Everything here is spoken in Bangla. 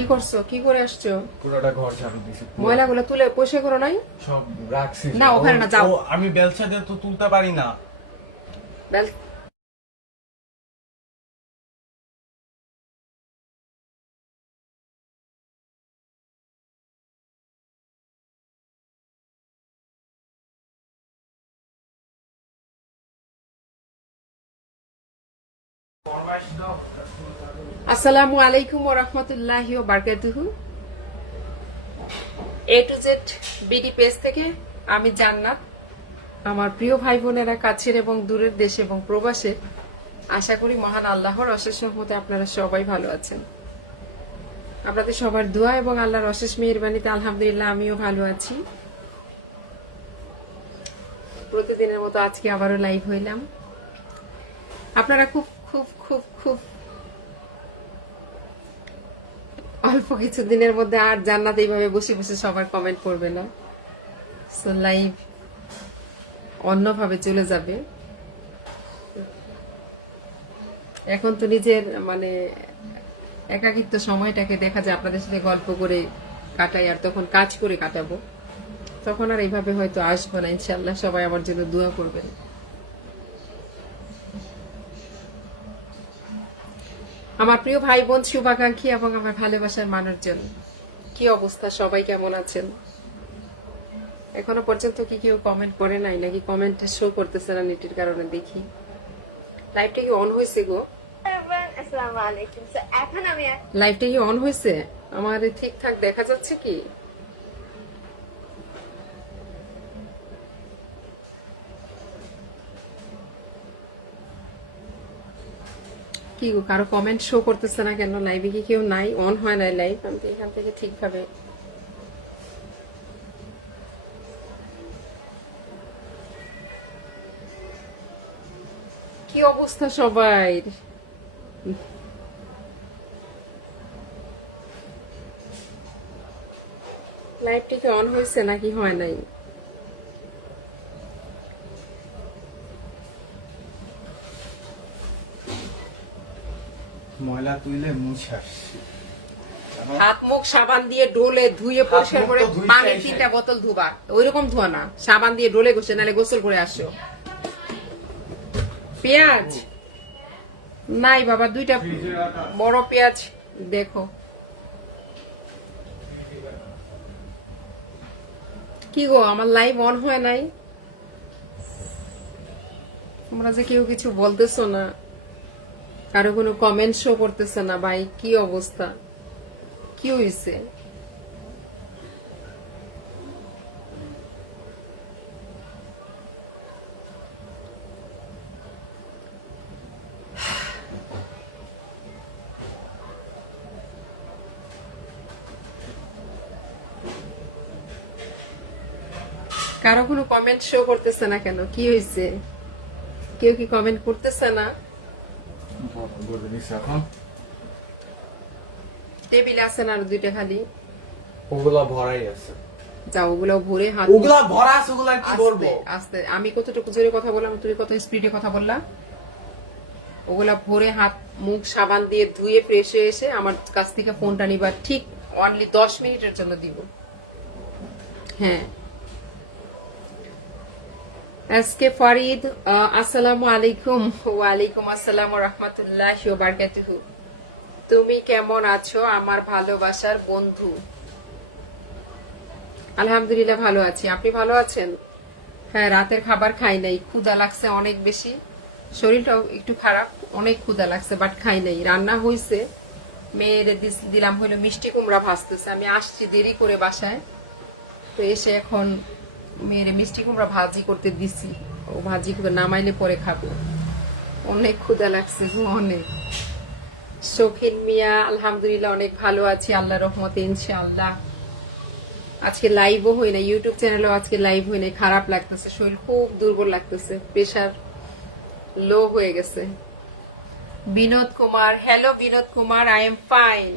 কি করছো? কি করে আসছো? পুরোটা ঘর ঝাড়ু দিছি। ময়লাগুলো তুলে পরিষ্কার করো নাই? সব রাখছি। না, ওখানে না, যাও। আমি বেলচা দিয়ে তো তুলতে পারি না। বেল আসসালামু আলাইকুম ওয়া রাহমাতুল্লাহি ওয়া বারাকাতুহু। এ টু জেড বিডি পেজ থেকে আমি জান্নাত। আমার প্রিয় ভাই বোনেরা কাছের এবং দূরের দেশে এবং প্রবাসে, আশা করি মহান আল্লাহর অশেষ রহমতে আপনারা সবাই ভালো আছেন। আপনাদের সবার দোয়া এবং আল্লাহর অশেষ মেহেরবানিতে আলহামদুলিল্লাহ আমিও ভালো আছি। প্রতিদিনের মতো আজকে আবারও লাইভ হইলাম। আপনারা খুব খুব খুব খুব অল্প কিছু দিনের মধ্যে আর জান্নাত এইভাবে বসে বসে সবার কমেন্ট করবে না, সো লাইভ অন্যভাবে চলে যাবে। এখন তো নিজের মানে একাকিত্ব সময়টাকে দেখা যায় আপনাদের সাথে গল্প করে কাটাই, আর তখন কাজ করে কাটাবো, তখন আর এইভাবে হয়তো আসবো না। ইনশাল্লাহ সবাই আমার জন্য দোয়া করবেন। আমার প্রিয় ভাই বোন, শুভাকাঙ্ক্ষী এবং আমার ভালোবাসার মানুষজন, কি অবস্থা? সবাই কেমন আছেন? এখনো পর্যন্ত কি কেউ কমেন্ট করে নাই, নাকি কমেন্ট শো করতেছে না নেটের কারণে? দেখি লাইভটা কি অন হয়েছে গো? আসসালামু আলাইকুম। So, এখন আমি লাইভটা কি অন হয়েছে? আমার ঠিকঠাক দেখা যাচ্ছে কি? কি গো, কারো কমেন্ট শো করতেছে না কেন? লাইভে কি কেউ নাই? অন হয় নাই লাইভ? আমি তো এখান থেকে ঠিকভাবে কি অবস্থা সবাই? লাইভটা কি অন হয়েছে নাকি হয় নাই? ময়লা তুইলে মুছাস। হাত মুখ সাবান দিয়ে ডোলে ধুয়ে পরিষ্কার করে হাত মুখ তো ধুই পানির শেষে। 3টা বোতল ধুবা, ওইরকম ধোয়া না, সাবান দিয়ে ডোলে গোসল, নাহলে গোসল করে আসো। পেঁয়াজ নাই বাবা, 2টা বড় পেঁয়াজ দেখো। কি গো, আমার লাইভ অন হয় নাই? তোমরা যে কেউ কিছু বলতেছো না, কারো কোনো কমেন্ট শো করতেছে না। ভাই কি অবস্থা? কি হয়েছে? কারো কোনো কমেন্ট শো করতেছে না কেন? কি হয়েছে? কেউ কি কমেন্ট করতেছে না? বলে দিছি এখন। টেবিলে আছে না আর 2টা খালি? ওগুলা ভরাই আছে। যাও, ওগুলো ভরে হাত ওগুলা ভরা আছে, ওগুলা কি আস্তে বলবো? আস্তে। আমি কতটুকু জোরে কথা বললাম, তুমি কত স্পিডে কথা বললা? ওগুলা ভরে হাত মুখ সাবান দিয়ে ধুয়ে ফ্রেশ হয়ে এসে আমার কাছ থেকে ফোনটা নিবার ঠিক অনলি 10 মিনিটের জন্য দিব। হ্যাঁ, এসকে ফরিদ, আসসালামু আলাইকুম। ওয়ালাইকুম আসসালাম ওয়া রাহমাতুল্লাহি ওয়া বারাকাতুহু। তুমি কেমন আছো আমার ভালোবাসার বন্ধু? আলহামদুলিল্লাহ ভালো আছি। আপনি ভালো আছেন? হ্যাঁ, রাতের খাবার খাই নাই, ক্ষুধা লাগছে অনেক বেশি, শরীরটাও একটু খারাপ, অনেক ক্ষুধা লাগছে, বাট খাই নাই। রান্না হয়েছে, মেয়েরে দিলাম হলো মিষ্টি কুমড়া ভাজতেছে। আমি আসছি দেরি করে বাসায়, তো এসে এখন মেয়েরে মিষ্টি কুমড়া ভাজি করতে দিছি। ও ভাজি করে নামাইলে পরে খাবো। অনেক ক্ষুধা লাগছে গো, অনেক। শৌখিন মিয়া, আলহামদুলিল্লাহ অনেক ভালো আছি আল্লাহর রহমতে, ইনশাআল্লাহ। আজকে লাইভও হই না, ইউটিউব চ্যানেলেও আজকে লাইভ হই না, খারাপ লাগতেছে, শরীর খুব দুর্বল লাগতেছে, প্রেশার লো হয়ে গেছে। Binod Kumar, hello Binod Kumar, I am fine.